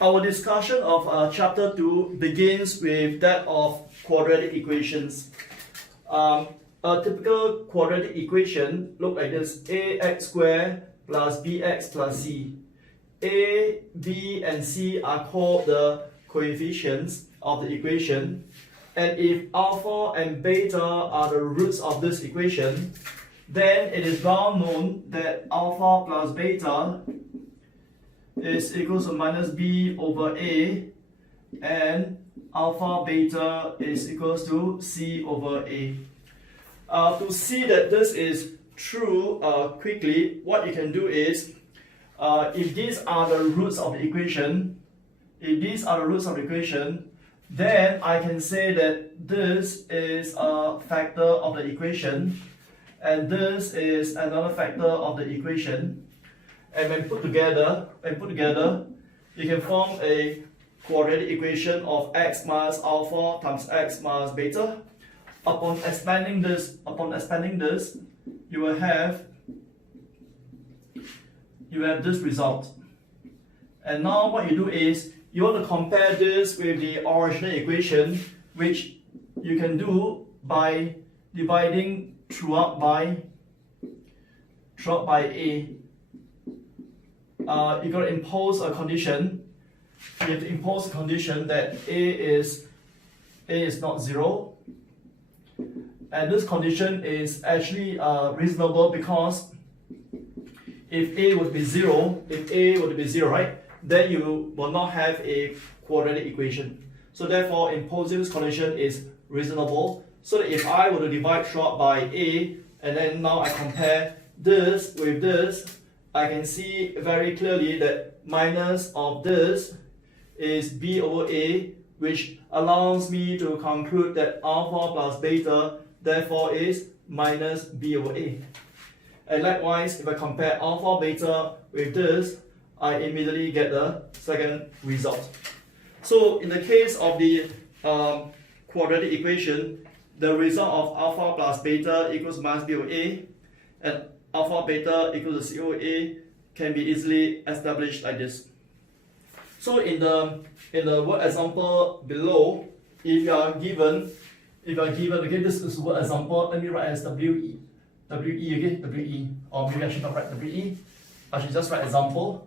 Our discussion of chapter 2 begins with that of quadratic equations. A typical quadratic equation look like this: ax squared plus bx plus c. A, b, and c are called the coefficients of the equation, and if alpha and beta are the roots of this equation, then it is well known that alpha plus beta is equals to minus b over a, and alpha beta is equals to c over a. To see that this is true quickly, what you can do is, if these are the roots of the equation, then I can say that this is a factor of the equation, and this is another factor of the equation. And when put together, you can form a quadratic equation of x minus alpha times x minus beta. Upon expanding this, you will have this result. And now what you do is, you want to compare this with the original equation, which you can do by dividing throughout by a. You got to impose a condition. You have to impose a condition that a is not 0, and this condition is actually reasonable, because if a would be 0, right, then you will not have a quadratic equation. So therefore, imposing this condition is reasonable. So that if I were to divide throughout by a, and then now I compare this with this, I can see very clearly that minus of this is b over a, which allows me to conclude that alpha plus beta therefore is minus b over a. And likewise, if I compare alpha beta with this, I immediately get the second result. So in the case of the quadratic equation, the result of alpha plus beta equals minus b over a, and alpha beta equals to c over a can be easily established like this. So in the word example below, if you are given, okay, this is word example. Let me write as WE, okay, WE, or maybe I should not write WE. I should just write example.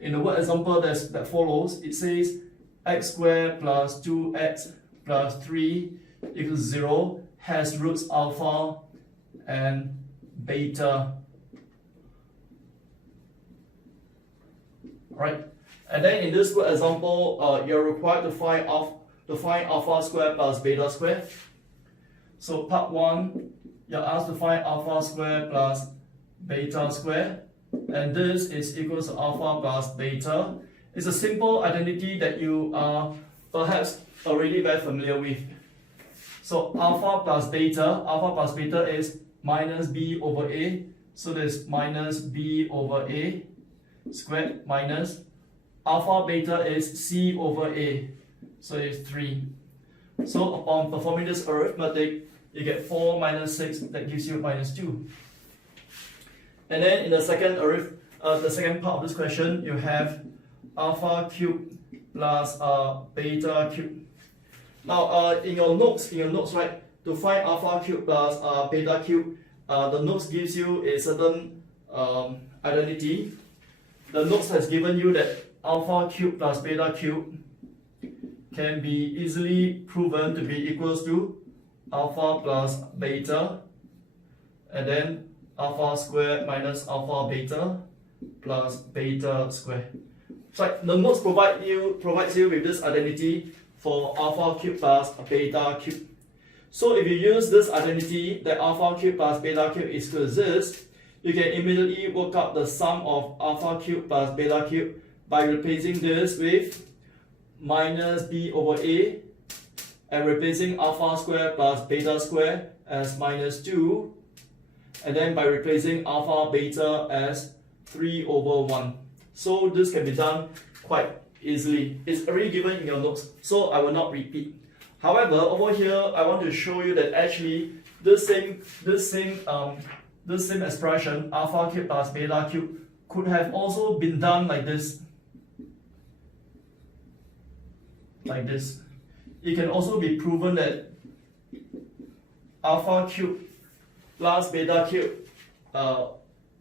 In the word example that follows, it says x squared plus 2x plus 3 equals 0 has roots alpha and beta. Right? And then in this word example, you're required to find alpha squared plus beta squared. So part 1, you're asked to find alpha squared plus beta squared, and this is equals to alpha plus beta. It's a simple identity that you are perhaps already very familiar with. So alpha plus beta is minus b over a, so there's minus b over a squared, minus alpha beta is c over a, so it's 3. So upon performing this arithmetic, you get 4 minus 6, that gives you minus 2. And then in the second part of this question, you have alpha cubed plus beta cubed. Now in your notes, right, to find alpha cubed plus beta cubed, the notes gives you a certain identity. The notes has given you that alpha cubed plus beta cubed can be easily proven to be equals to alpha plus beta, and then alpha squared minus alpha beta plus beta squared. So the notes provides you with this identity for alpha cubed plus beta cubed. So if you use this identity that alpha cubed plus beta cubed is equal to this, you can immediately work out the sum of alpha cubed plus beta cubed by replacing this with minus b over a, and replacing alpha squared plus beta squared as minus 2, and then by replacing alpha beta as 3 over 1. So this can be done quite easily. It's already given in your notes, so I will not repeat. However, over here I want to show you that actually this same expression, alpha cubed plus beta cubed, could have also been done like this. like this. It can also be proven that alpha cube plus beta cube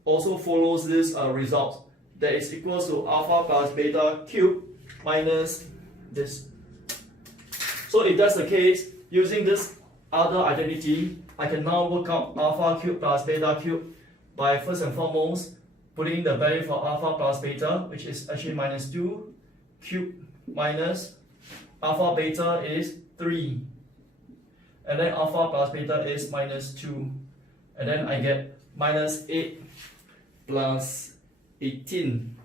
also follows this result, that is equals to alpha plus beta cube minus this. So if that's the case, using this other identity, I can now work out alpha cube plus beta cube by first and foremost putting the value for alpha plus beta, which is actually minus 2 cube minus alpha beta is 3, and then alpha plus beta is minus 2, and then I get minus 8 plus 18,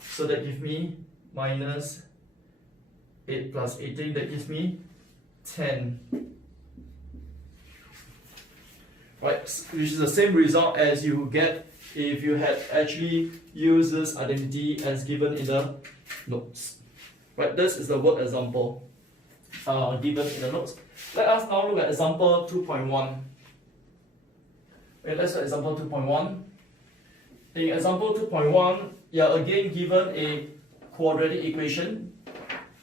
so that gives me minus 8 plus 18, that gives me 10. Right, which is the same result as you would get if you had actually used this identity as given in the notes. Right, this is the word example given in the notes. Let us now look at example 2.1. Let's look at example 2.1. In example 2.1, you are again given a quadratic equation,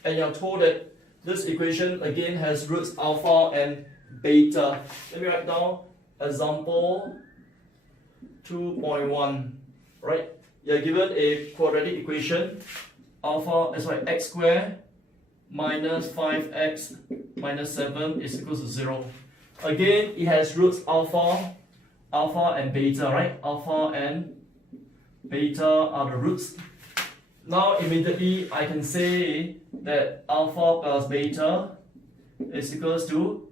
and you are told that this equation again has roots alpha and beta. Let me write down example 2.1. Right? You are given a quadratic equation, x squared minus 5x minus 7 is equal to 0. Again, it has roots alpha and beta, right? Alpha and beta are the roots. Now immediately I can say that alpha plus beta is equals to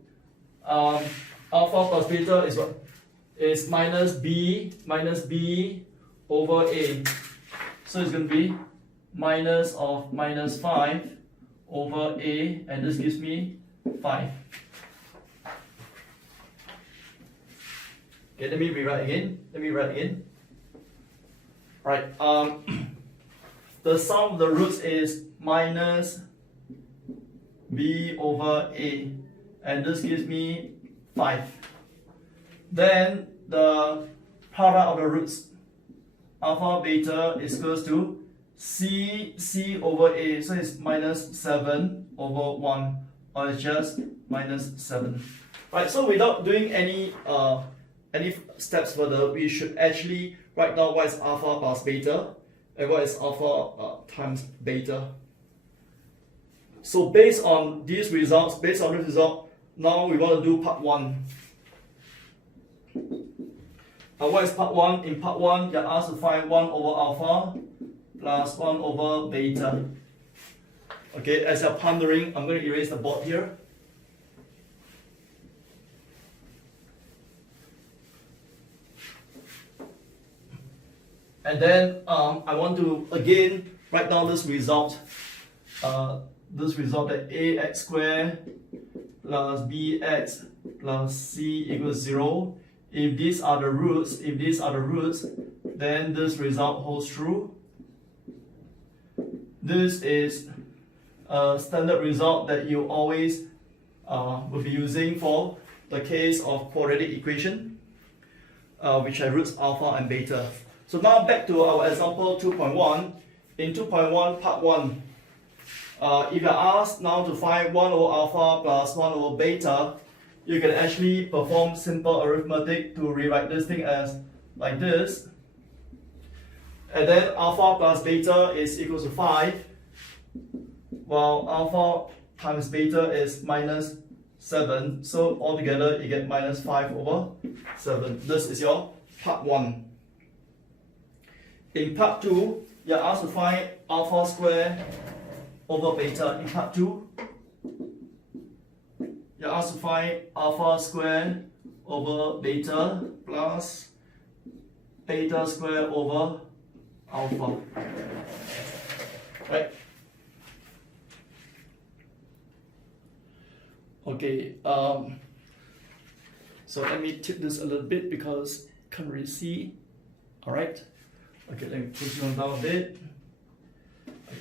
alpha plus beta is what? Is minus b over a. So it's going to be minus of minus 5 over a, and this gives me 5. Okay, let me rewrite again. Right, the sum of the roots is minus b over a, and this gives me 5. Then the product of the roots, alpha beta, is equals to c over a, so it's minus 7 over 1, or it's just minus 7. Right, so without doing any steps further, we should actually write down what is alpha plus beta and what is alpha times beta. So based on these results, now we want to do part 1. What is part 1? In part 1, you're asked to find 1 over alpha plus 1 over beta. Okay, as you're pondering, I'm going to erase the board here. And then I want to again write down this result. That ax squared plus bx plus c equals 0. If these are the roots, then this result holds true. This is a standard result that you always will be using for the case of quadratic equation, which have roots alpha and beta. So now back to our example 2.1. In 2.1 part 1, if you're asked now to find 1 over alpha plus 1 over beta, you can actually perform simple arithmetic to rewrite this thing as like this. And then alpha plus beta is equal to 5, while alpha times beta is minus 7. So altogether you get minus 5 over 7. This is your part 1. In part 2, you're asked to find alpha squared over beta. In part 2, you're asked to find alpha squared over beta plus beta squared over alpha. Right? Okay, so let me tip this a little bit because I can't really see. Alright. Okay, let me push it down a bit.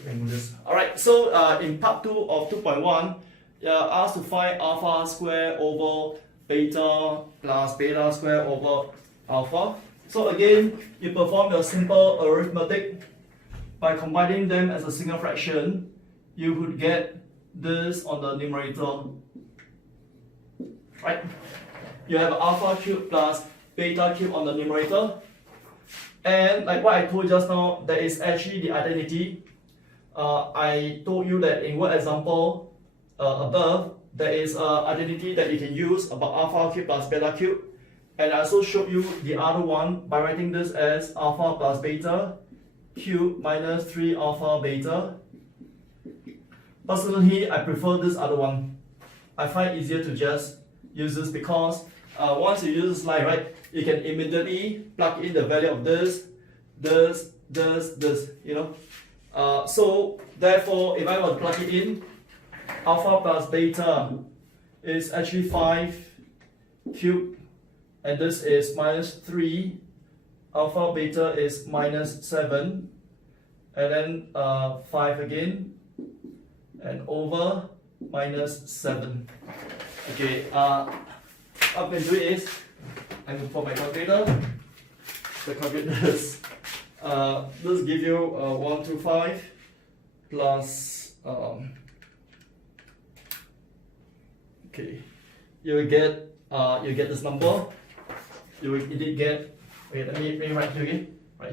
Remove this. Alright, so in part 2 of 2.1, you're asked to find alpha squared over beta plus beta squared over alpha. So again, you perform your simple arithmetic. By combining them as a single fraction, you would get this on the numerator, right? You have alpha cube plus beta cube on the numerator, and like what I told you just now, that is actually the identity. I told you that in what example above, there is an identity that you can use about alpha cube plus beta cube, and I also showed you the other one by writing this as alpha plus beta cube minus 3 alpha beta. Personally, I prefer this other one. I find it easier to just use this because once you use this line, right, you can immediately plug in the value of this, you know. So therefore, if I were to plug it in, alpha plus beta is actually 5 cubed, and this is minus 3. Alpha beta is minus 7, and then 5 again, and over minus 7. Okay, what I'm going to do is, I'm going to put my calculator. The calculators, this give you 125 plus, okay, you will get this number. You will indeed get, wait, let me write here again, right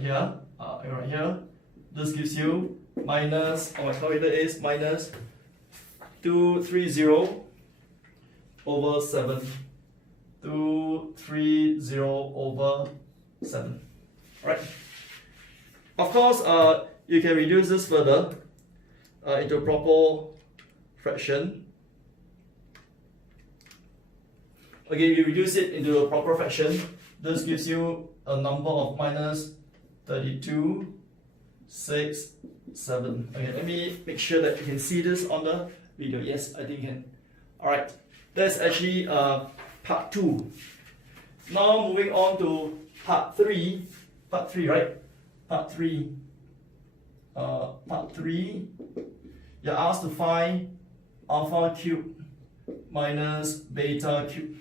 here, this gives you minus, my calculator is minus 230 over 7. 230 over 7. Alright. Of course, you can reduce this further into a proper fraction. Okay, you reduce it into a proper fraction. This gives you a number of minus 32, 6, 7. Okay, let me make sure that you can see this on the video. Yes, I think you can. Alright, that's actually part 2. Now moving on to part 3. Part 3, right? Part 3. Part 3. You're asked to find alpha cube minus beta cube.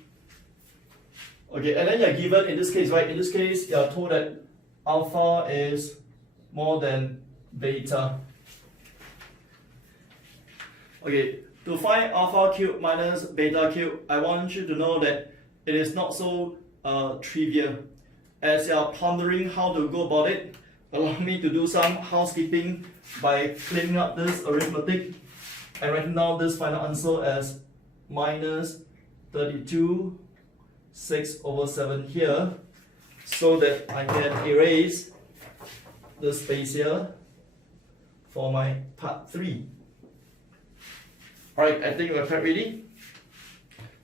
Okay, and then you're given, in this case, right? In this case, you're told that alpha is more than beta. Okay, to find alpha cube minus beta cube, I want you to know that it is not so trivial. As you are pondering how to go about it, allow me to do some housekeeping by cleaning up this arithmetic and writing down this final answer as minus 32 6 over 7 here, so that I can erase the space here for my part 3. Alright, I think we're quite ready.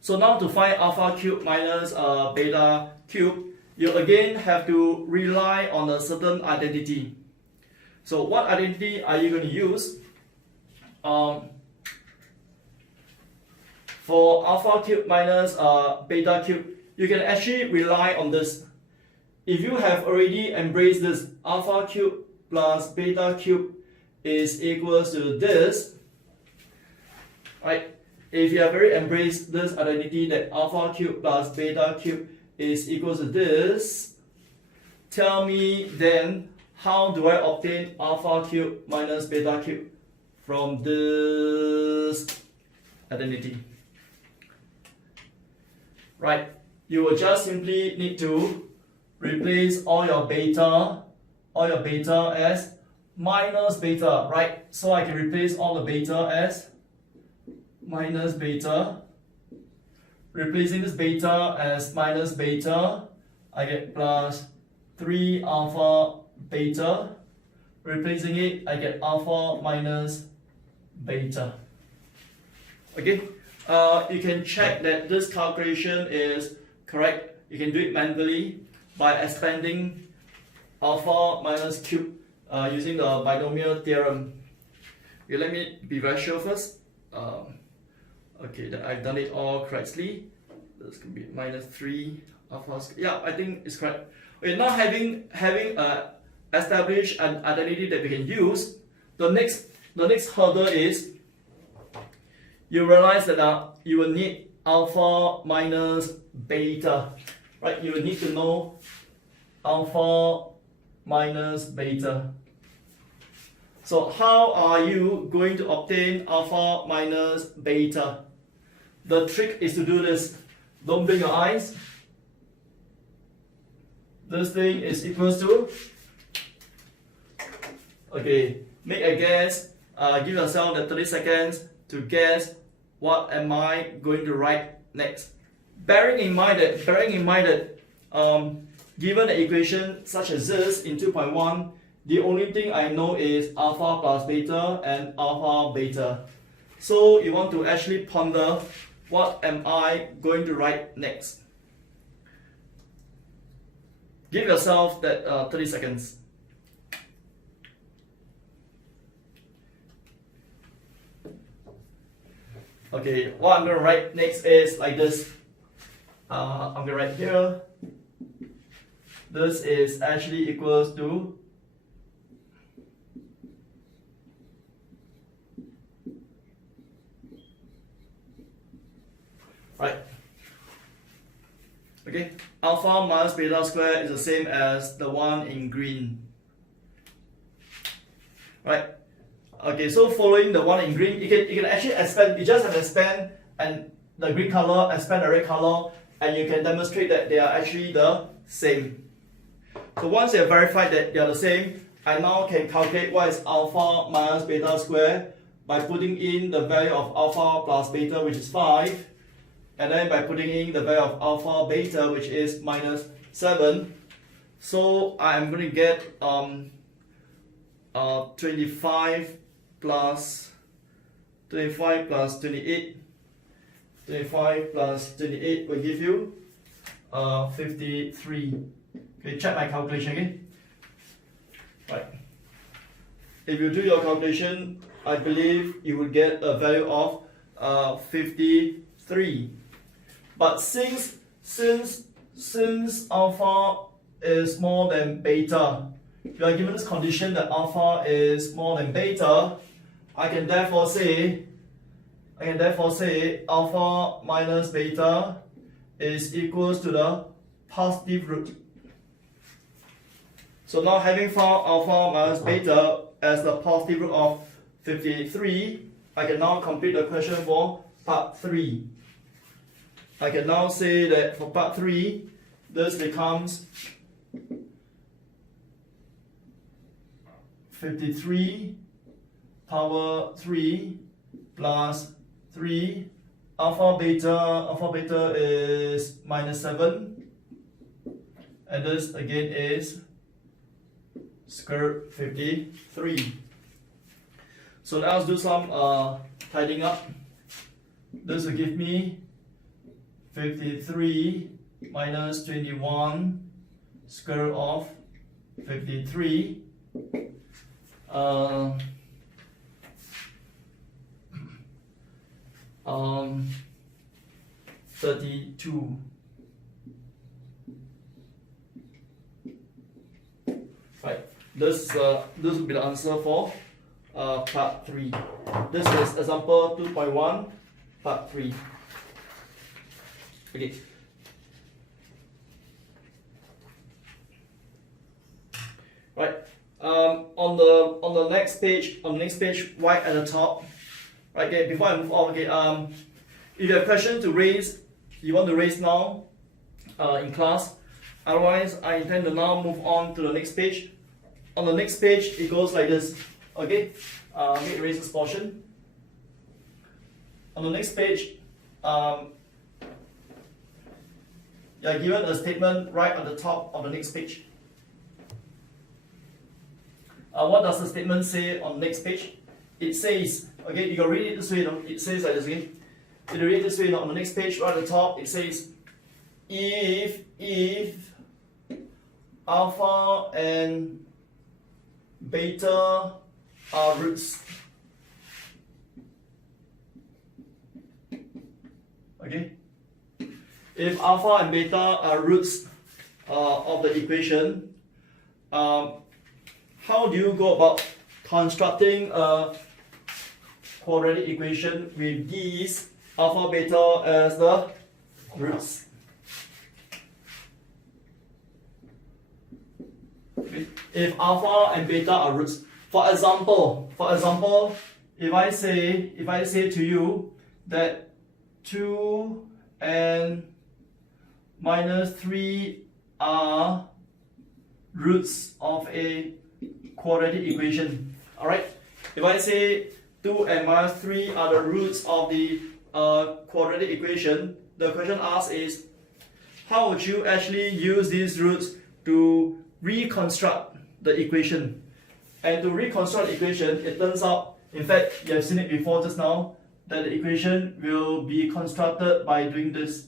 So now to find alpha cube minus beta cube, you again have to rely on a certain identity. So what identity are you going to use? For alpha cube minus beta cube, you can actually rely on this. If you have already embraced this, alpha cube plus beta cube is equals to this, right? If you have already embraced this identity that alpha cube plus beta cube is equals to this, tell me then how do I obtain alpha cube minus beta cube from this identity? Right, you will just simply need to replace all your beta as minus beta, right? So I can replace all the beta as minus beta. Replacing this beta as minus beta, I get plus 3 alpha beta. Replacing it, I get alpha minus beta. Okay, you can check that this calculation is correct. You can do it manually by expanding alpha minus cube using the binomial theorem. Okay, let me be very sure first. Okay, that I've done it all correctly. This could be minus 3 alpha. Yeah, I think it's correct. Okay, now having established an identity that we can use, the next hurdle is you realize that you will need alpha minus beta, right? You will need to know alpha minus beta. So how are you going to obtain alpha minus beta? The trick is to do this. Don't blink your eyes. This thing is equals to, okay, make a guess. Give yourself the 30 seconds to guess what am I going to write next. Bearing in mind that given an equation such as this in 2.1, the only thing I know is alpha plus beta and alpha beta. So you want to actually ponder, what am I going to write next? Give yourself that 30 seconds. Okay, what I'm going to write next is like this. I'm going to write here. This is actually equals to right. Okay, alpha minus beta square is the same as the one in green. Right. Okay, so following the one in green, you can actually expand. You just have to expand and the green color, expand the red color, and you can demonstrate that they are actually the same. So once you have verified that they are the same, I now can calculate what is alpha minus beta square by putting in the value of alpha plus beta, which is 5, and then by putting in the value of alpha beta, which is minus 7. So I am going to get 25 plus 28. 25 plus 28 will give you 53. Okay, check my calculation again. Right. If you do your calculation, I believe you will get a value of 53. But since alpha is more than beta, you are given this condition that alpha is more than beta, I can therefore say alpha minus beta is equals to the positive root. So now, having found alpha minus beta as the positive root of 53, I can now complete the question for part 3. I can now say that for part 3, this becomes 53 power 3 plus 3. Alpha beta is minus 7, and this again is square root 53. So let us do some tidying up. This will give me 53 minus 21 square root of 53. 32. Right. This will be the answer for part 3. This is example 2.1, part 3. Okay. Right. On the next page, right at the top. Right. Okay. Before I move on, okay. If you have questions to raise, you want to raise now, in class. Otherwise, I intend to now move on to the next page. On the next page, it goes like this. Okay. Let me erase this portion. On the next page, you are given a statement right at the top of the next page. What does the statement say on the next page? It says, okay, you can read it this way. No? It says like this again. You can read it this way. No? On the next page, right at the top, it says, if alpha and beta are roots. Okay. If alpha and beta are roots of the equation, how do you go about constructing a quadratic equation with these alpha beta as the roots? Okay. If alpha and beta are roots, For example, if I say to you that 2n minus 3 are roots of a quadratic equation. Alright? If I say 2 and minus 3 are the roots of the quadratic equation, the question asked is, how would you actually use these roots to reconstruct the equation? And to reconstruct the equation, it turns out, in fact, you have seen it before just now, that the equation will be constructed by doing this.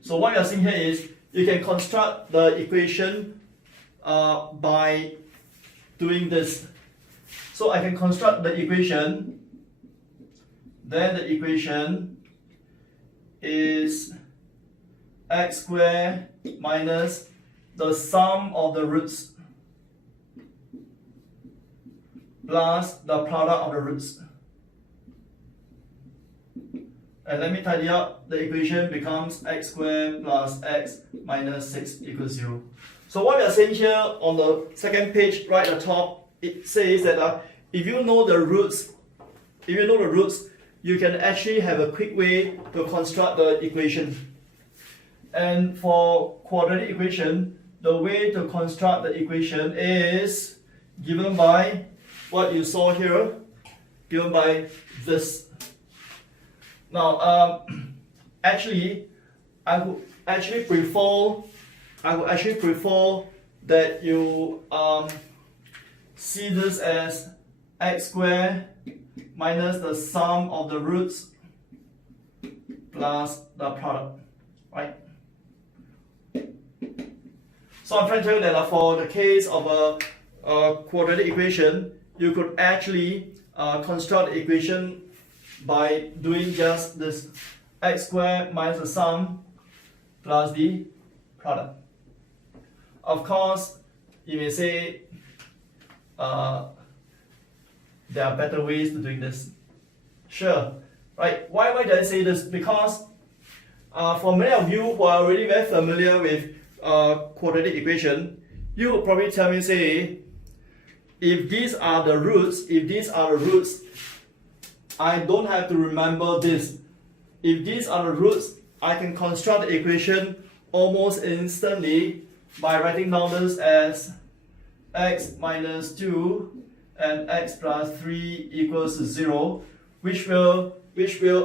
So what you are seeing here is, you can construct the equation by doing this. So I can construct the equation, then the equation is x squared minus the sum of the roots plus the product of the roots. And let me tidy up, the equation becomes x squared plus x minus 6 equals 0. So what we are saying here on the second page right at the top, it says that if you know the roots, you can actually have a quick way to construct the equation. And for quadratic equation, the way to construct the equation is given by what you saw here, given by this. Now, actually, I would actually prefer that you see this as x squared minus the sum of the roots plus the product, right? So I'm trying to tell you that for the case of a quadratic equation, you could actually construct the equation by doing just this x squared minus the sum plus the product. Of course, you may say there are better ways to doing this. Sure, right? Why did I say this? Because for many of you who are already very familiar with quadratic equation, you would probably tell me, say, if these are the roots, I don't have to remember this. If these are the roots, I can construct the equation almost instantly by writing down this as x minus 2 and x plus 3 equals 0, which will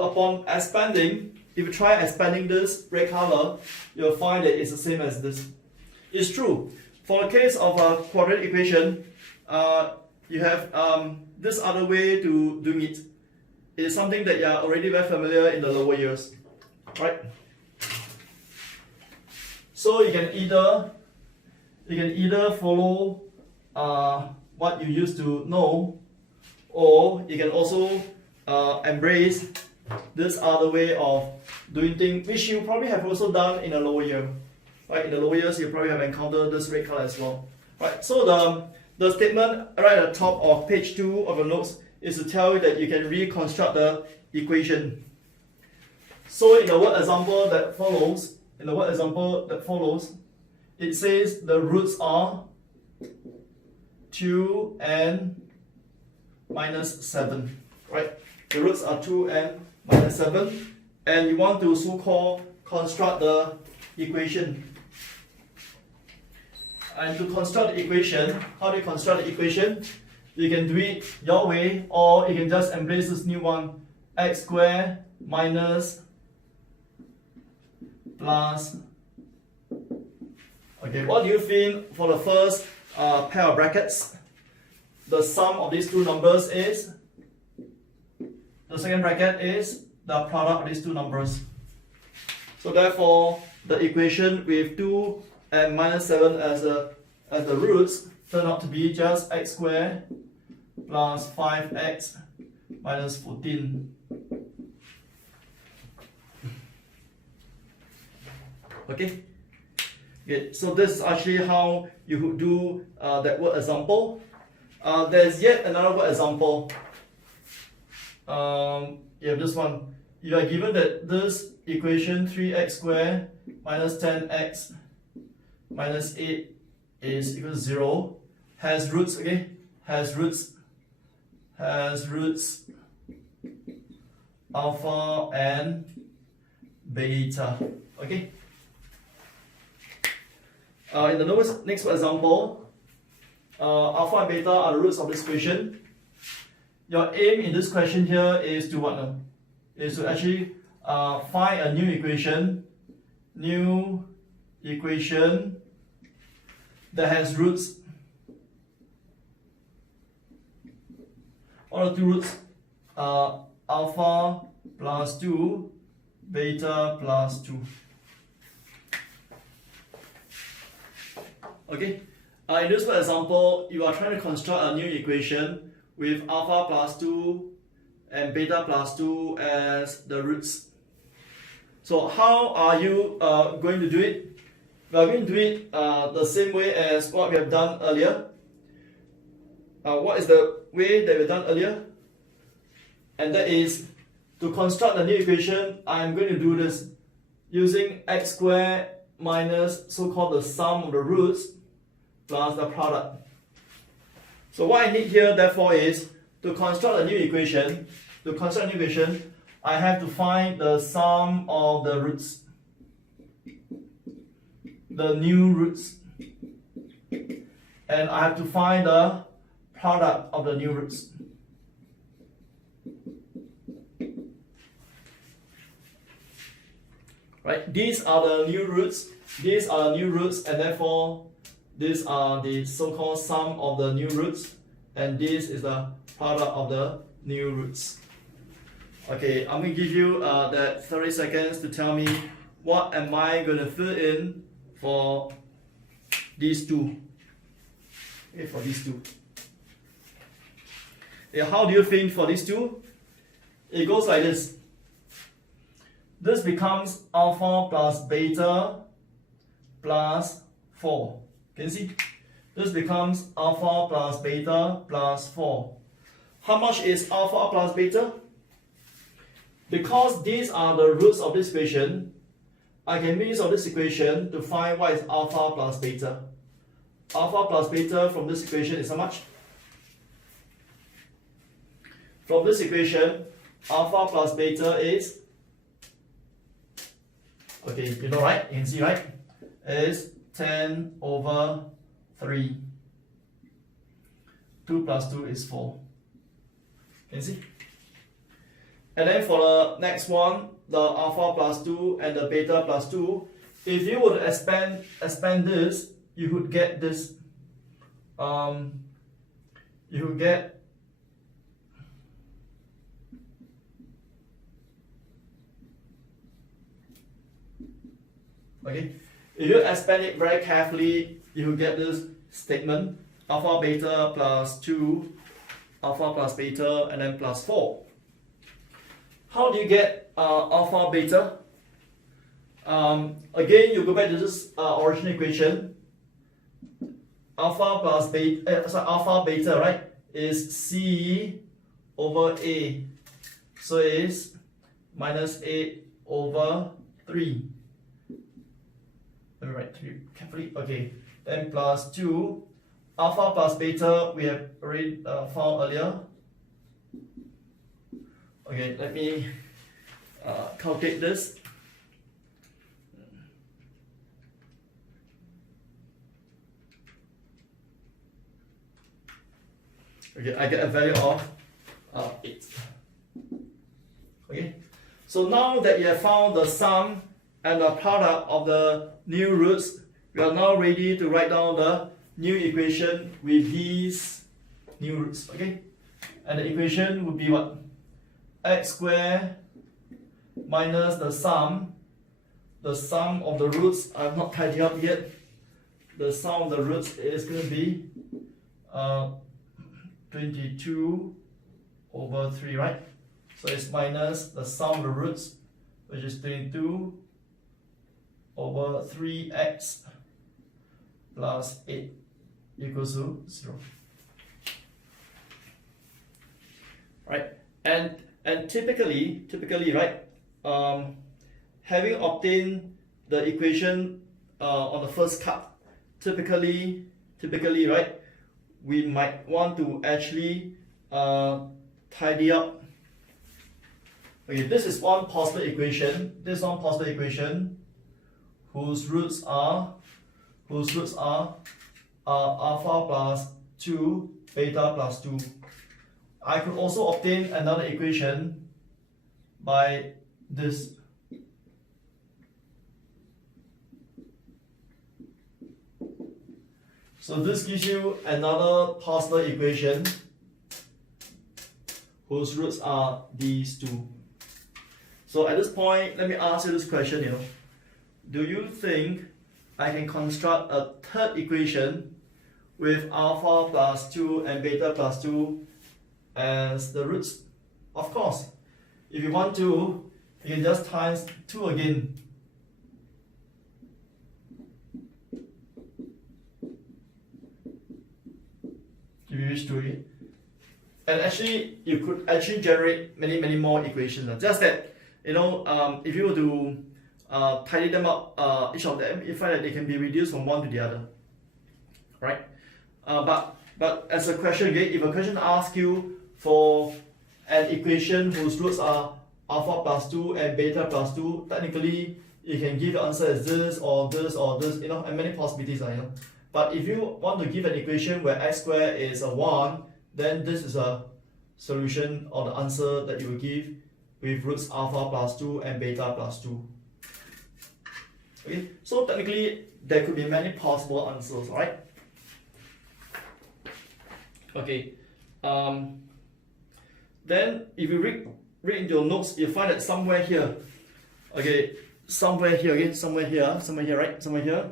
upon expanding, if you try expanding this red color, you'll find that it's the same as this. It's true. For the case of a quadratic equation, you have this other way to doing it. It is something that you are already very familiar in the lower years, right? So you can either follow what you used to know, or you can also embrace this other way of doing things, which you probably have also done in the lower year. Right? In the lower years, you probably have encountered this red color as well. Right? So the statement right at the top of page 2 of your notes is to tell you that you can reconstruct the equation. So in the word example that follows, it says the roots are 2 and minus 7. Right? The roots are 2 and minus 7, and you want to so-called construct the equation. And to construct the equation, how do you construct the equation? You can do it your way, or you can just embrace this new one, x squared minus plus. Okay, what do you think for the first pair of brackets? The sum of these two numbers is? The second bracket is the product of these two numbers. So therefore, the equation with 2 and minus 7 as the roots turn out to be just x squared plus 5x minus 14. Okay? Good. So this is actually how you would do that word example. There's yet another word example. You have this one. You are given that this equation 3x squared minus 10x minus 8 is equal to 0, has roots, okay, has roots alpha and beta, okay. In the next example, alpha and beta are the roots of this equation. Your aim in this question here is to what now? Is to actually find a new equation that has roots. All the two roots are alpha plus 2, beta plus 2. Okay, in this example, you are trying to construct a new equation with alpha plus 2 and beta plus 2 as the roots. So how are you going to do it? We are going to do it the same way as what we have done earlier. What is the way that we've done earlier? And that is to construct the new equation. I'm going to do this using x squared minus so-called the sum of the roots plus the product. So what I need here therefore is to construct a new equation. To construct a new equation, I have to find the sum of the roots, the new roots, and I have to find the product of the new roots. Right? These are the new roots. These are the new roots, and therefore these are the so-called sum of the new roots, and this is the product of the new roots. Okay, I'm going to give you that 30 seconds to tell me what am I going to fill in for these two. Okay, for these two. Okay, how do you fill in for these two? It goes like this. This becomes alpha plus beta plus 4. Can you see? This becomes alpha plus beta plus 4. How much is alpha plus beta? Because these are the roots of this equation, I can make use of this equation to find what is alpha plus beta. Alpha plus beta from this equation is how much? From this equation, alpha plus beta is, okay, you know, right? You can see, right? Is 10 over 3. 2 plus 2 is 4. Can you see? And then for the next one, the alpha plus 2 and the beta plus 2, if you would expand this, you would get this. You would get okay. If you expand it very carefully, you will get this statement: alpha beta plus 2, alpha plus beta, and then plus 4. How do you get alpha beta? Again, you go back to this original equation. Alpha plus beta, alpha beta, right, is C over A. So it's minus 8 over 3. Let me write 3 carefully. Okay. Then plus 2. Alpha plus beta we have already found earlier. Okay, let me calculate this. Okay, I get a value of 8. Okay, so now that you have found the sum and the product of the new roots, we are now ready to write down the new equation with these new roots. Okay, and the equation would be what? X squared minus the sum of the roots. I've not tidied up yet. The sum of the roots is going to be 22 over 3, right? So it's minus the sum of the roots, which is 22 over 3x plus 8 equals to 0. Right? And typically, right, having obtained the equation on the first cut, typically, right, we might want to actually tidy up. Okay, this is one possible equation. This is one possible equation whose roots are alpha plus 2, beta plus 2. I could also obtain another equation by this. So this gives you another possible equation whose roots are these two. So at this point, let me ask you this question, do you think I can construct a third equation with alpha plus 2 and beta plus 2 as the roots? Of course. If you want to, you can just times 2 again. If you wish to. And actually, you could actually generate many more equations. Just that, if you were to tidy them up, each of them, you find that they can be reduced from one to the other, right? But as a question again, if a question asks you for an equation whose roots are alpha plus 2 and beta plus 2, technically you can give the answer as this or this or this, and many possibilities are. But if you want to give an equation where x squared is a 1, then this is a solution or the answer that you will give with roots alpha plus 2 and beta plus 2. Okay, so technically there could be many possible answers, right? Okay, then if you read into your notes, you find that somewhere here, okay, somewhere here, right? Somewhere here.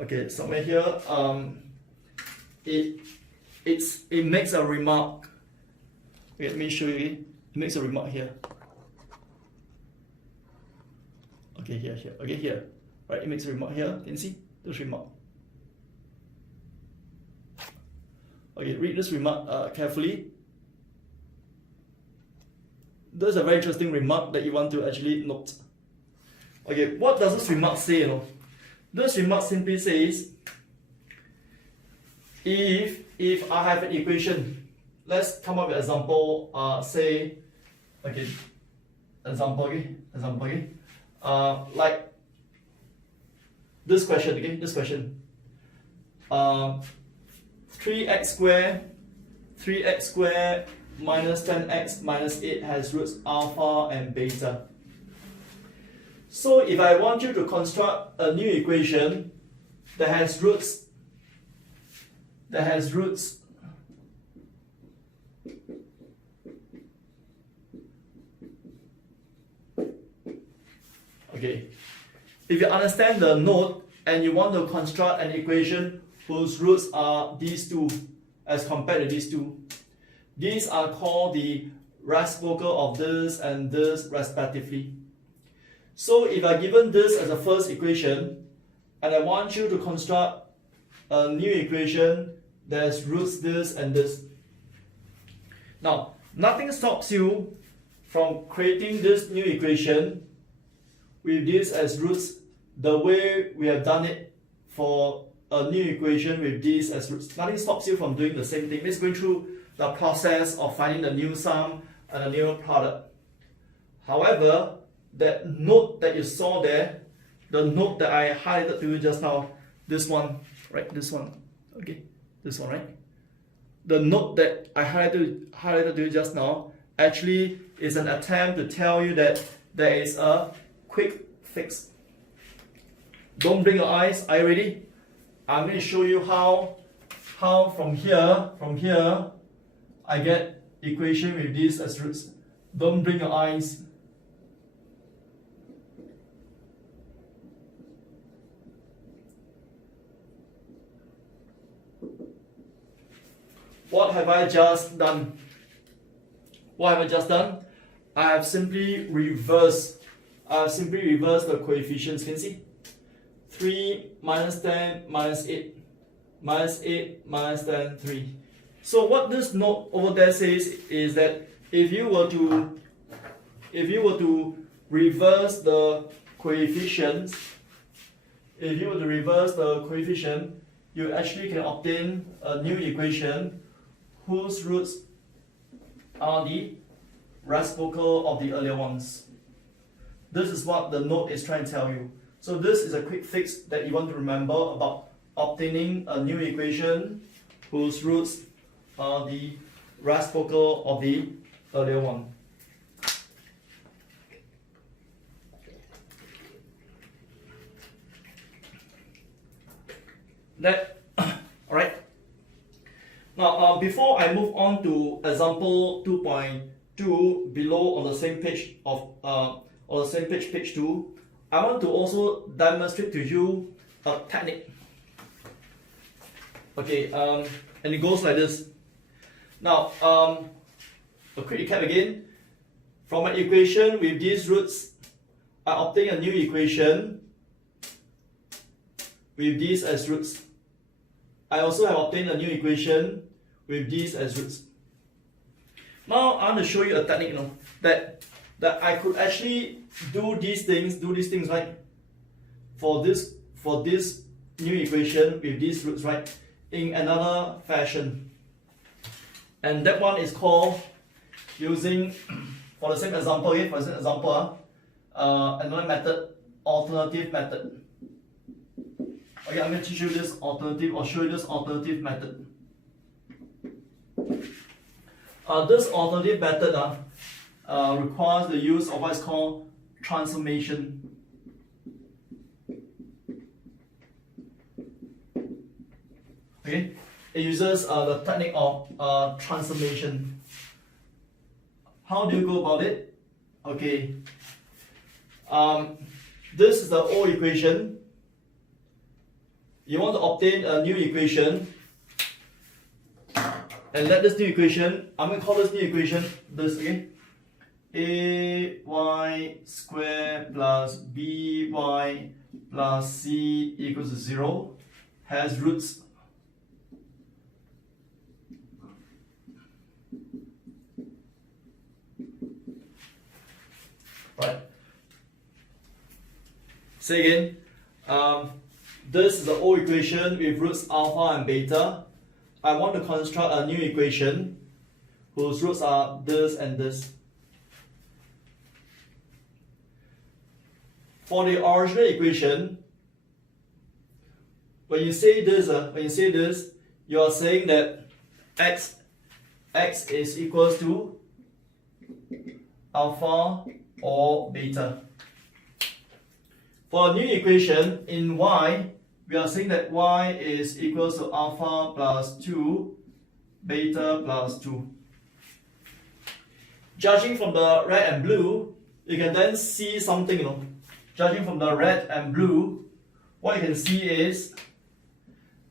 Okay, somewhere here, it makes a remark. Okay, let me show you. It makes a remark here. Okay, here. Okay, here. Right, it makes a remark here. Can you see this remark? Okay, read this remark carefully. There's a very interesting remark that you want to actually note. Okay, what does this remark say? This remark simply says, if I have an equation, let's come up with an example. Like this question. 3x squared minus 10x minus 8 has roots alpha and beta. So if I want you to construct a new equation that has roots okay, if you understand the note and you want to construct an equation whose roots are these two as compared to these two, these are called the reciprocal of this and this respectively. So if I given this as a first equation and I want you to construct a new equation that has roots this and this. Now, nothing stops you from creating this new equation with this as roots the way we have done it for a new equation with this as roots. Nothing stops you from doing the same thing. It's going through the process of finding the new sum and a new product. However, that note that you saw there, the note that I highlighted to you just now, this one, right? This one, okay, this one, right? The note that I highlighted to you just now actually is an attempt to tell you that there is a quick fix. Don't blink your eyes. Are you ready? I'm going to show you how from here I get equation with this as roots. Don't blink your eyes. What have I just done? I have simply reversed the coefficients. Can you see? 3 minus 10 minus 8 minus 8 minus 10, 3. So what this note over there says is that if you were to reverse the coefficients, you actually can obtain a new equation whose roots are the reciprocal of the earlier ones. This is what the note is trying to tell you. So this is a quick fix that you want to remember about obtaining a new equation whose roots are the reciprocal of the earlier one. Alright. Now, before I move on to example 2.2 below on the same page page 2, I want to also demonstrate to you a technique. Okay, and it goes like this. Now, a quick recap again. From an equation with these roots, I obtain a new equation with these as roots. I also have obtained a new equation with these as roots. Now I want to show you a technique, that I could actually do these things, right? For this new equation with these roots, right? In another fashion. And that one is called using, for the same example, okay, another method, alternative method. Okay, I'm going to teach you this alternative or show you this alternative method. This alternative method requires the use of what is called transformation. Okay, it uses the technique of transformation. How do you go about it? Okay, this is the old equation. You want to obtain a new equation, and let this new equation, I'm going to call this new equation this again. AY squared plus BY plus C equals to 0 has roots. Right. Say again. This is the old equation with roots alpha and beta. I want to construct a new equation whose roots are this and this. For the original equation, when you say this, you are saying that x is equals to alpha or beta. For a new equation in y, we are saying that y is equals to alpha plus 2, beta plus 2. Judging from the red and blue, you can then see something, Judging from the red and blue, what you can see is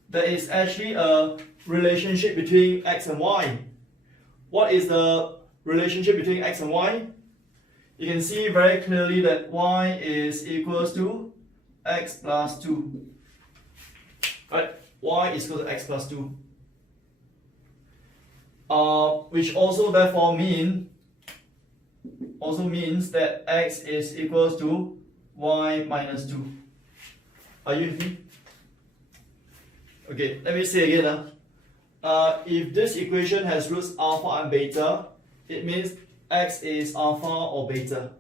there is actually a relationship between x and y. What is the relationship between x and y? You can see very clearly that y is equals to x plus 2. Right? Y is equal to x plus 2. Which also therefore means that x is equals to y minus 2. Are you with me? Okay, let me say again. If this equation has roots alpha and beta, it means x is alpha or beta.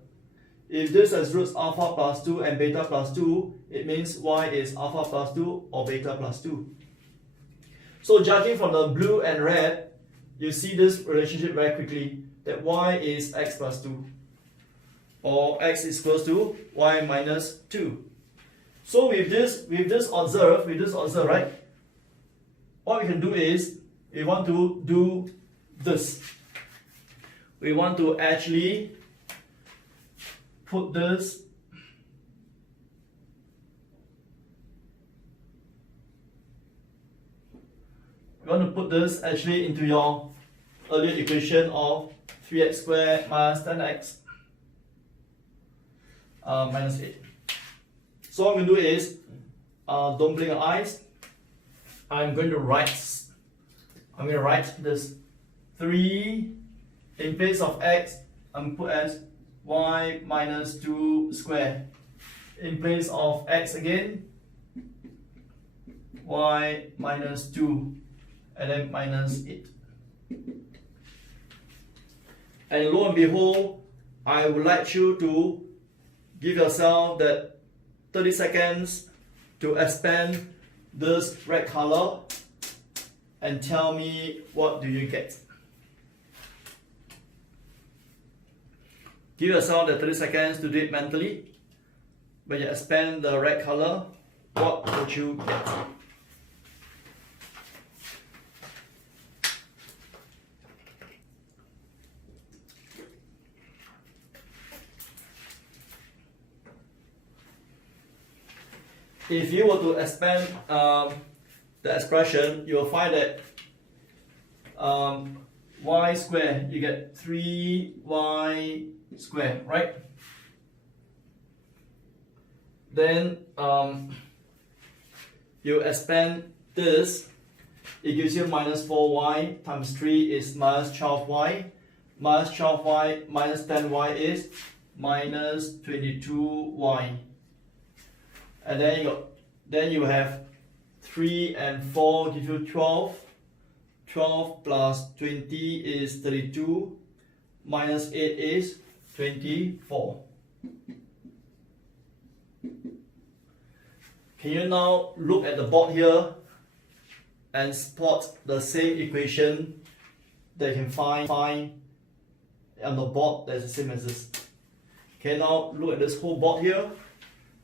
If this has roots alpha plus 2 and beta plus 2, it means y is alpha plus 2 or beta plus 2. So judging from the blue and red, you see this relationship very quickly, that y is x plus 2 or x is equals to y minus 2. So with this observe, right, what we can do is we want to do this. We want to actually put this actually into your earlier equation of 3x squared minus 10x minus 8. So what I'm going to do is, don't blink your eyes. I'm going to write this 3 in place of x. I'm put as y minus 2 squared. In place of x again, y minus 2 and then minus 8. And lo and behold, I would like you to give yourself that 30 seconds to expand this red color and tell me what do you get. Give yourself the 30 seconds to do it mentally. When you expand the red color, what would you get? If you were to expand the expression, you will find that y squared, you get 3y squared, right? Then you expand this, it gives you minus 4y times 3 is minus 12y. Minus 12y minus 10y is minus 22y. And then you have 3 and 4 give you 12. 12 plus 20 is 32. Minus 8 is 24. Can you now look at the board here and spot the same equation that you can find on the board that's the same as this? Okay, now look at this whole board here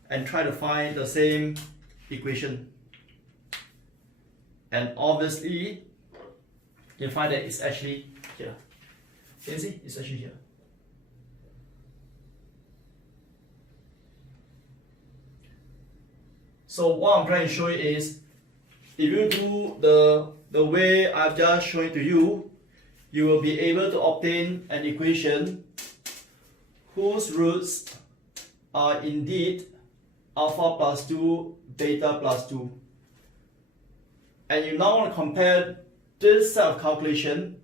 and try to find the same equation. And obviously, you find that it's actually here. Can you see? It's actually here. So what I'm trying to show you is, if you do the way I've just shown to you, you will be able to obtain an equation whose roots are indeed alpha plus 2, beta plus 2. And you now want to compare this set of calculation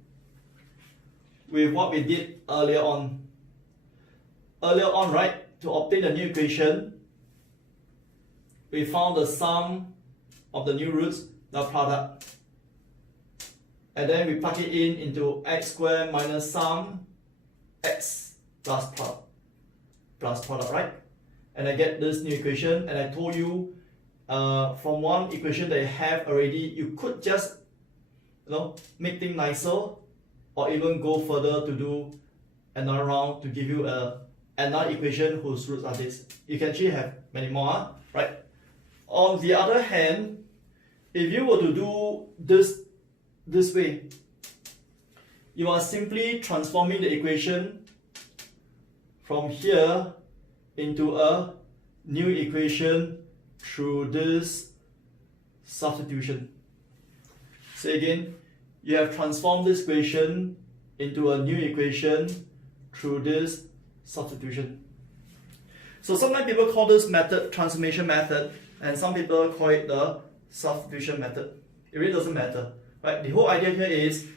with what we did earlier on. Earlier on, right, to obtain the new equation, we found the sum of the new roots, the product. And then we plug it into x squared minus sum x plus product, right? And I get this new equation, and I told you from one equation that you have already, you could just make things nicer, or even go further to do another round to give you another equation whose roots are this. You can actually have many more, right? On the other hand, if you were to do this way, you are simply transforming the equation from here into a new equation through this substitution. So again, you have transformed this equation into a new equation through this substitution. So sometimes people call this method transformation method, and some people call it the substitution method. It really doesn't matter, right? The whole idea here is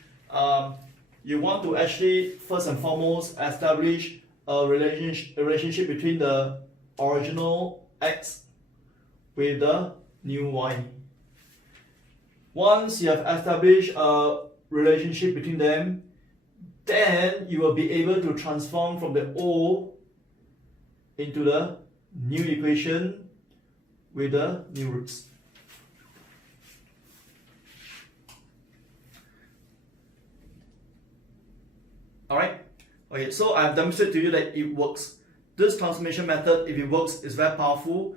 you want to actually first and foremost establish a relationship between the original x with the new y. Once you have established a relationship between them, then you will be able to transform from the O into the new equation with the new roots. Alright? Okay, so I've demonstrated to you that it works. This transformation method, if it works, is very powerful.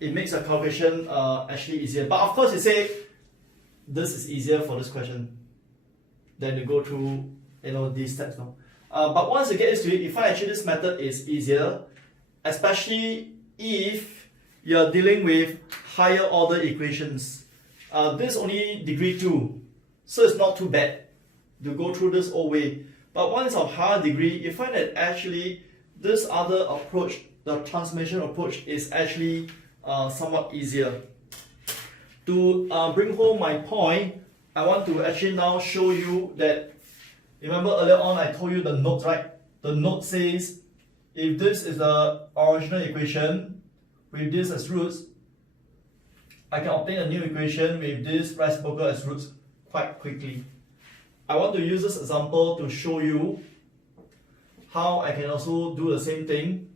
It makes a calculation actually easier. But of course, you say this is easier for this question than to go through these steps now. But once you get used to it, you find actually this method is easier, especially if you are dealing with higher order equations. This is only degree 2, so it's not too bad to go through this whole way. But once of higher degree, you find that actually this other approach, the transformation approach, is actually somewhat easier. To bring home my point, I want to actually now show you that, remember earlier on I told you the note, right? The note says if this is the original equation with this as roots, I can obtain a new equation with this reciprocal as roots quite quickly. I want to use this example to show you how I can also do the same thing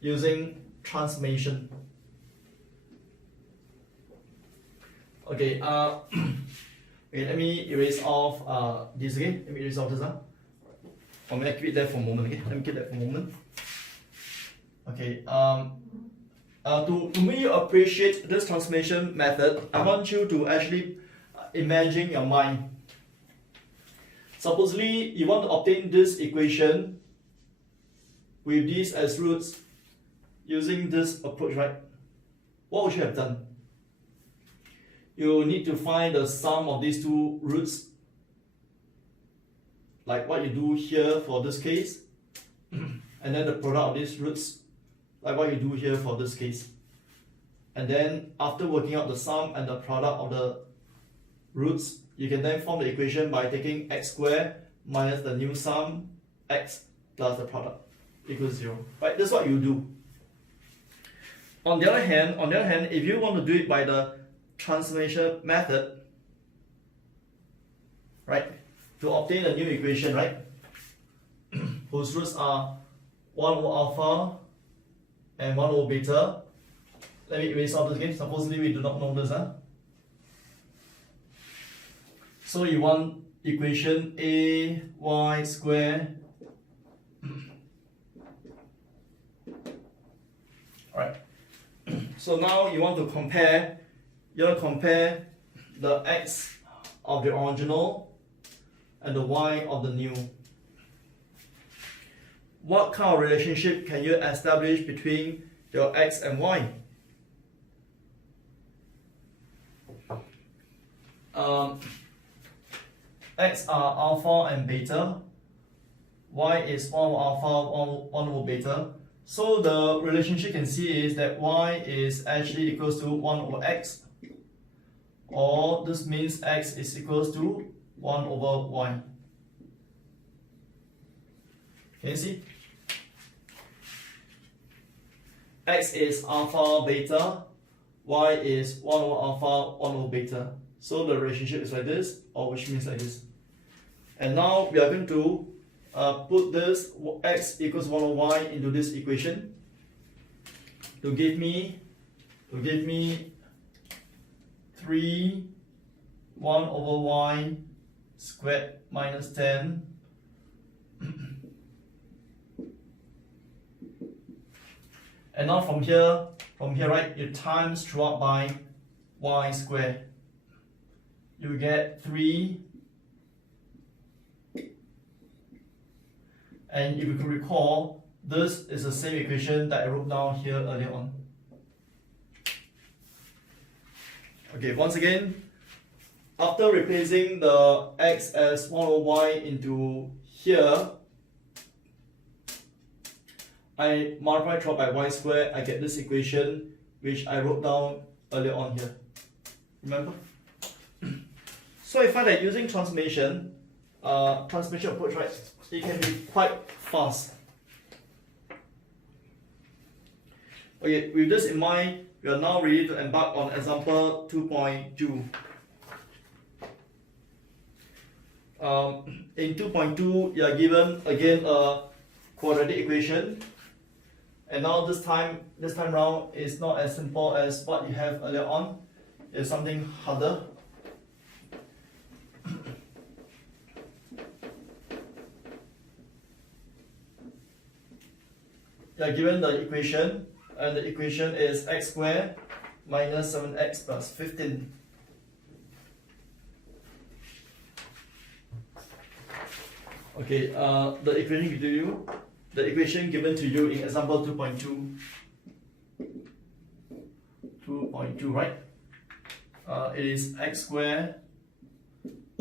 using transformation. Okay, okay, let me erase off this again. Let me erase off this. Or may I keep it there for a moment? Okay, let me keep that for a moment. Okay, to make you appreciate this transformation method, I want you to actually imagine your mind. Supposedly, you want to obtain this equation with these as roots using this approach, right? What would you have done? You need to find the sum of these two roots, like what you do here for this case, and then the product of these roots, like what you do here for this case. And then after working out the sum and the product of the roots, you can then form the equation by taking x squared minus the new sum x plus the product equals 0. Right? That's what you do. On the other hand, if you want to do it by the transformation method, right, to obtain a new equation, right, whose roots are 1 over alpha and 1 over beta. Let me erase off this again. Supposedly we do not know this. So you want equation a y squared. Alright. So now you want to compare the x of the original and the y of the new. What kind of relationship can you establish between your x and y? X are alpha and beta, y is 1 over alpha, 1 over beta. So the relationship you can see is that y is actually equals to 1 over x, or this means x is equals to 1 over y. Can you see? X is alpha beta, y is 1 over alpha, 1 over beta. So the relationship is like this, or which means like this. And now we are going to put this x equals 1 over y into this equation to give me 3 1 over y squared minus 10 and now from here right, you times throughout by y squared. You get 3, and if you can recall, this is the same equation that I wrote down here earlier on. Okay, once again, after replacing the x as 1 over y into here, I multiply throughout by y squared, I get this equation which I wrote down earlier on here. Remember? So I find that using transformation approach, right, it can be quite fast. Okay, with this in mind, we are now ready to embark on example 2.2. In 2.2, you are given again a quadratic equation, and now this time round is not as simple as what you have earlier on. It's something harder. You are given the equation, and the equation is x squared minus 7x plus 15. Okay, the equation given to you in example 2.2, right? It is x squared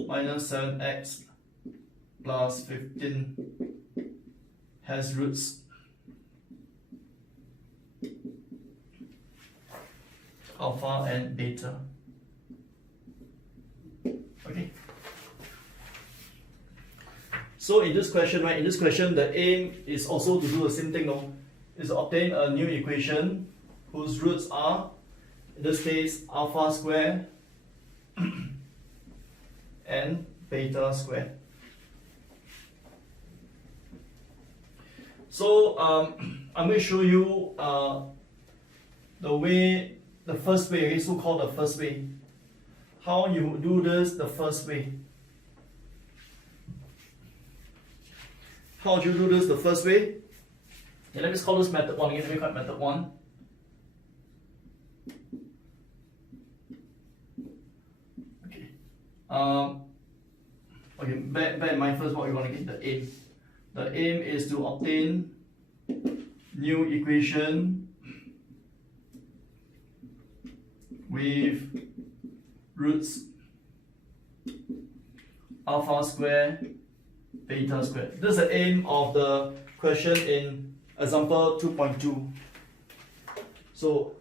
minus 7x plus 15 has roots alpha and beta. Okay. So in this question, right? In this question, the aim is also to do the same thing, no? Is to obtain a new equation whose roots are, in this case alpha square and beta square. So I'm going to show you the first way, so-called the first way. How you do this the first way. How do you do this the first way? Okay, let me call this method 1 again. Let me call it method 1. Okay. Okay, bear in mind first what we want to get, the aim. The aim is to obtain new equation with roots alpha square, beta square. This is the aim of the question in example 2.2. So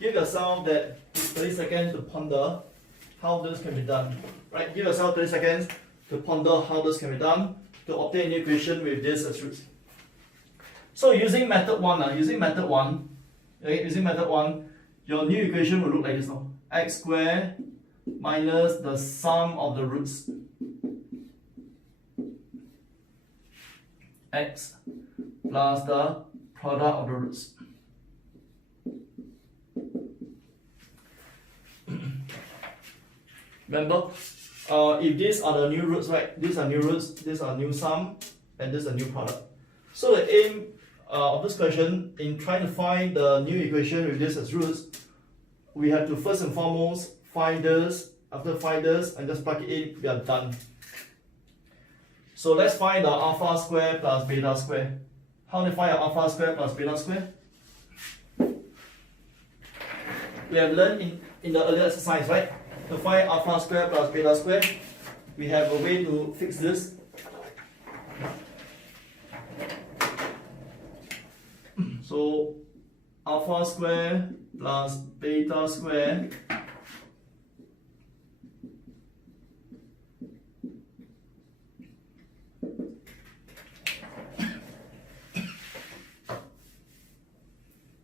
give yourself that 30 seconds to ponder how this can be done. Right? Give yourself 30 seconds to ponder how this can be done to obtain an equation with this as roots. So using method 1, your new equation will look like this now. X squared minus the sum of the roots x plus the product of the roots. Remember, if these are the new roots, right? These are new roots, these are new sum, and this is a new product. So the aim of this question, in trying to find the new equation with this as roots, we have to first and foremost find this. After find this and just plug it in, we are done. So let's find the alpha square plus beta square. How do you find alpha square plus beta square? We have learned in the earlier exercise, right? To find alpha square plus beta square, we have a way to fix this. So alpha square plus beta square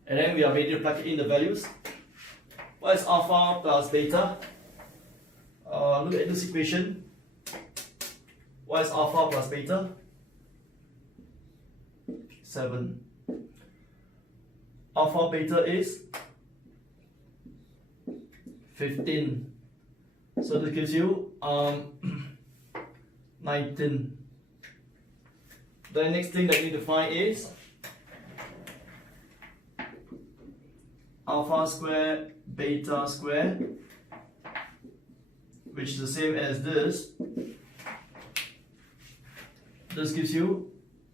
and then we are ready to plug in the values. What is alpha plus beta? Look at this equation. What is alpha plus beta? 7. Alpha beta is 15. So this gives you 19. The next thing that you need to find is alpha square beta square, which is the same as this. This gives you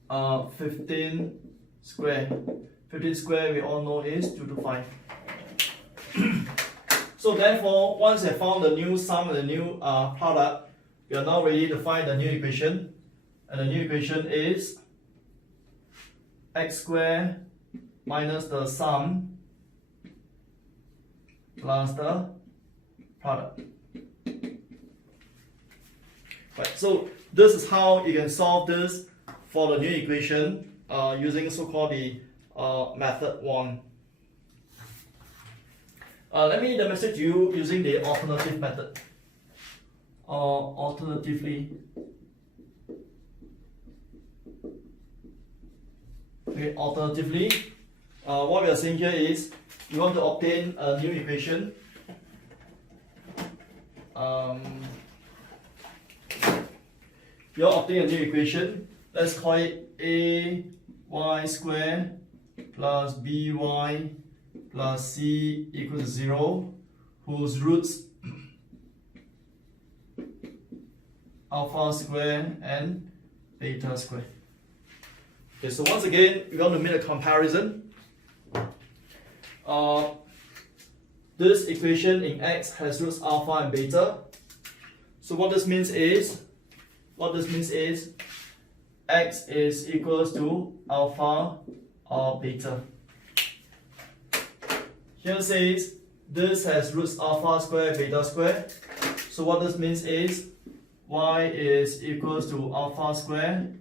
15 square. 15 square we all know is 2 to 5. So therefore, once you have found the new sum and the new product, we are now ready to find the new equation. And the new equation is x squared minus the sum plus the product. Right, so this is how you can solve this for the new equation using so-called the method 1. Let me demonstrate to you using the alternative method. Alternatively, what we are saying here is we want to obtain a new equation. We want to obtain a new equation. Let's call it ay squared plus by plus c equals to 0, whose roots alpha square and beta square. Okay, so once again, we want to make a comparison. This equation in x has roots alpha and beta. So what this means is x is equals to alpha or beta. Here says this has roots alpha square, beta square. So what this means is y is equals to alpha square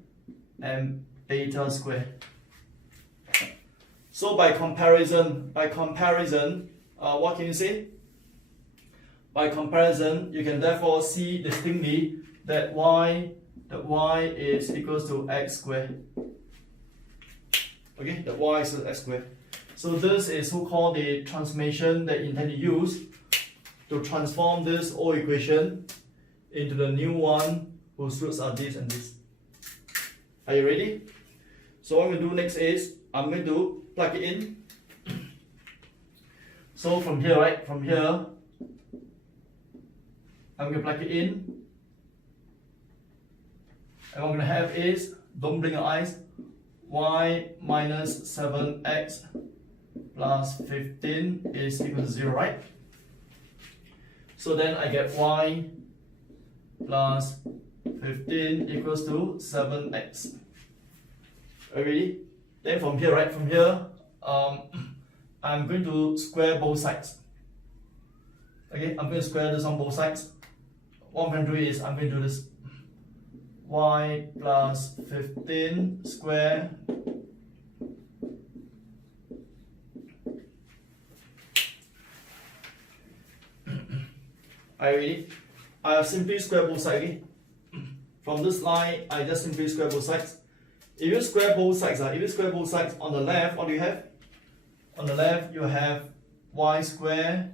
and beta square. So by comparison, what can you say? By comparison, you can therefore see distinctly that y is equals to x squared. Okay, that y is equal to x squared. So this is so-called the transformation that you intend to use to transform this old equation into the new one whose roots are this and this. Are you ready? So what I'm going to do next is I'm going to plug it in. So from here, right? From here, I'm going to plug it in. And what I'm going to have is, don't blink your eyes, y minus 7x plus 15 is equal to 0, right? So then I get y plus 15 equals to 7x. Already? Then from here, right? From here, I'm going to square both sides. Okay, I'm going to square this on both sides. What I'm going to do is I'm going to do this. Y plus 15 square I have simply square both sides. Okay? From this line, I just simply square both sides. If you square both sides, on the left, what do you have? On the left, you have y square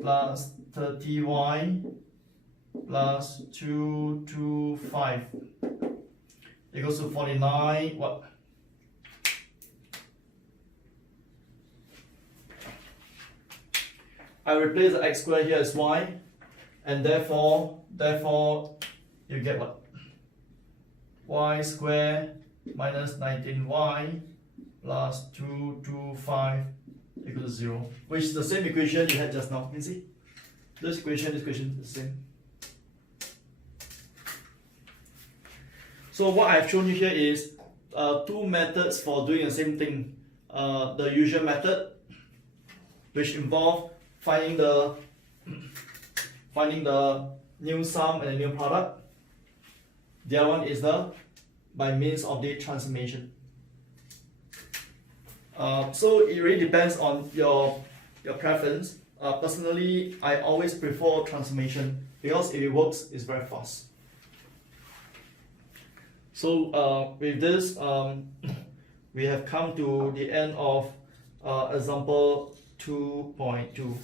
plus 30y plus 225 equals to 49. What? I replace the x squared here as y, and therefore you get what? Y squared minus 19y plus 225 equals to 0, which is the same equation you had just now. You can see this equation is the same. So what I've shown you here is two methods for doing the same thing. The usual method, which involve finding the new sum and the new product. The other one is by means of the transformation. So it really depends on your preference. Personally, I always prefer transformation because if it works, it's very fast. So with this, we have come to the end of example 2.2.